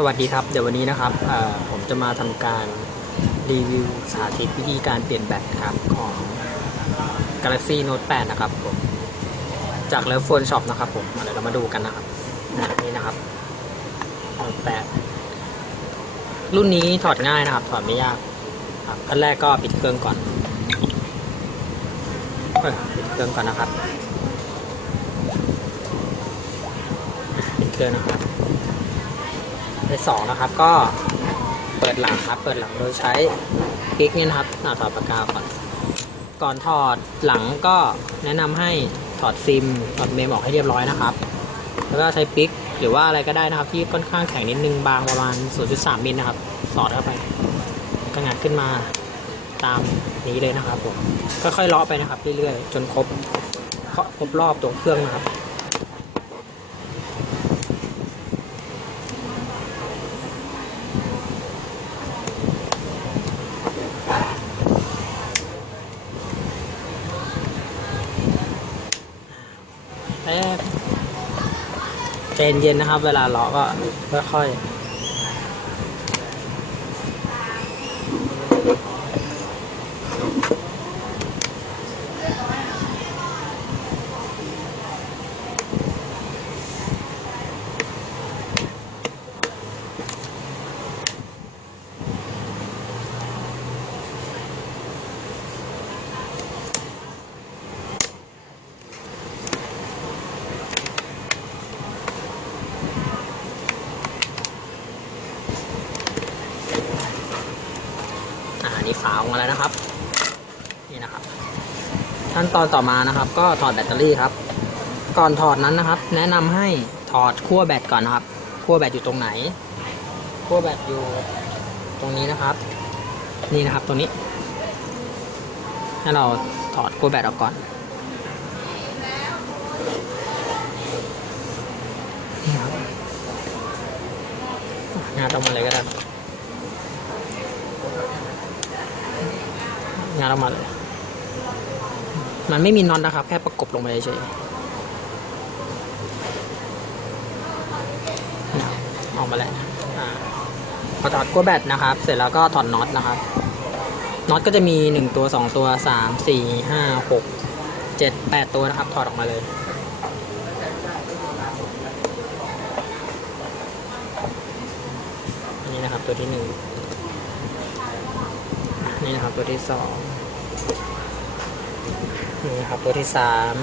สวัสดีครับ เดี๋ยววันนี้นะครับผมจะมาทำการรีวิวสาธิตวิธีการเปลี่ยนแบตครับของ Galaxy Note 8 นะครับผมจาก l e v Phone Shop นะครับผมเดี๋ยวเรามาดูกันนะครับนี่นะครับ Note 8 รุ่นนี้ถอดง่ายนะครับ ถอดไม่ยากครับขั้นแรกก็ปิดเครื่องก่อนปิดเครื่องก่อนนะครับปิดเครื่องนะครับ ในสองนะครับก็เปิดหลังครับ เปิดหลังโดยใช้คลิกนี่นะครับอ่าถอดปากกาก่อน ก่อนถอดหลังก็แนะนำให้ถอดซิมถอดเมมออกให้เรียบร้อยนะครับ แล้วก็ใช้ปิกหรือว่าอะไรก็ได้นะครับ ที่ค่อนข้างแข็งนิดนึงบางประมาณ 0.3 มิลนะครับ สอดเข้าไปก็งัดขึ้นมาตามนี้เลยนะครับผมค่อยๆเลาะไปนะครับเรื่อยๆจนครบครบรอบตัวเครื่องนะครับ แป๊บ ใจเย็นๆนะครับ เวลาเลาะก็ค่อยๆ อ่านี่ฝาออกมาแล้วนะครับ นี่นะครับ ขั้นตอนต่อมานะครับ ก็ถอดแบตเตอรี่ครับ ก่อนถอดนั้นนะครับ แนะนำให้ถอดขั้วแบตก่อนนะครับขั้วแบตอยู่ตรงไหนขั้วแบตอยู่ตรงนี้นะครับ นี่นะครับตรงนี้ให้เราถอดขั้วแบตออกก่อนงานออกมาเลยก็ได้ งานออกมาเลย มันไม่มีน็อตนะครับ แค่ประกบลงไปเฉยๆออกมาแล้วอ่าพอถอดกั้วแบตนะครับ เสร็จแล้วก็ถอดน็อตนะครับ น็อตก็จะมีหนึ่งตัวสองตัวสามสี่ห้าหกเจ็ดแปดตัวนะครับ ถอดออกมาเลยอันนี้นะครับตัวที่ห นี่นะครับตัวที่สองนี่นะครับตัวที่สาม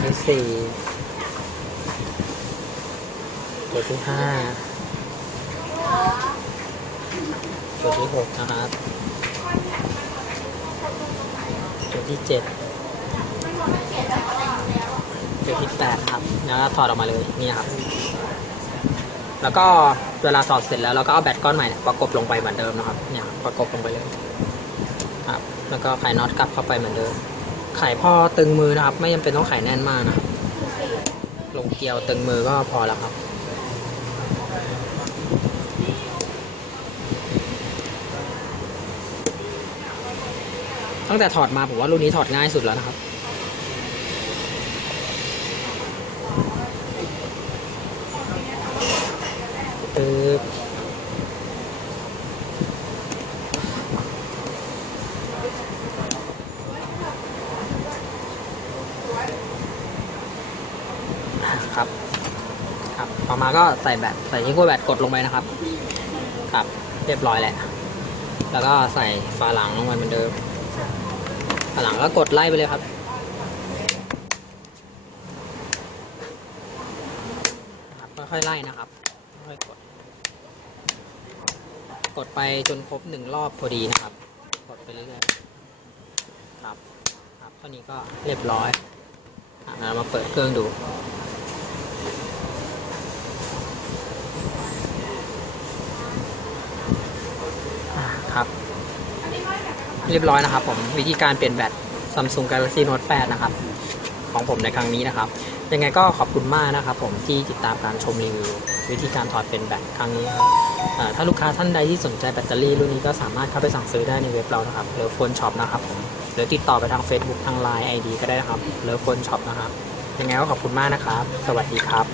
ตัวที่สี่ตัวที่ห้าตัวที่หกนะครับตัวที่เจ็ดตัวที่แปดครับแล้วก็ถอดออกมาเลยนี่ครับ แล้วก็เวลาถอดเสร็จแล้วเราก็เอาแบตก้อนใหม่ประกบลงไปเหมือนเดิมนะครับเนี่ยประกบลงไปเลยครับแล้วก็ไขน็อตกลับเข้าไปเหมือนเดิม ไขพ่อตึงมือนะครับ ไม่จำเป็นต้องไขแน่นมากนะลงเกลียวตึงมือก็พอแล้วครับตั้งแต่ถอดมาผมว่ารุ่นนี้ถอดง่ายสุดแล้วนะครับ ครับ ครับต่อมาก็ใส่แบตใส่ที่ขั้วแบตกดลงไปนะครับ ครับ เรียบร้อยแล้ว แล้วก็ใส่ฝาหลังลงไปเหมือนเดิมฝาหลังก็กดไล่ไปเลยครับครับค่อยๆไล่นะครับ ค่อยๆกด กดไปจนครบหนึ่งรอบพอดีนะครับ กดไปเรื่อยๆครับ ครับเท่านี้ก็เรียบร้อยอะเรามาเปิดเครื่องดูครับ เรียบร้อยนะครับผมวิธีการเปลี่ยนแบต Samsung Galaxy Note 8 นะครับ ของผมในครั้งนี้นะครับ ยังไงก็ขอบคุณมากนะครับผมที่ติดตามการชมรีวิววิธีการถอดเป็นแบตครั้งนี้ครับถ้าลูกค้าท่านใดที่สนใจแบตเตอรี่รุ่นนี้ก็สามารถเข้าไปสั่งซื้อได้ในเว็บเรานะครับเลิฟโฟนช็อปนะครับผมหรือติดต่อไปทาง Facebook ทาง Line ID ก็ได้นะครับเลิฟโฟนช็อปนะครับยังไงก็ขอบคุณมากนะครับ สวัสดีครับ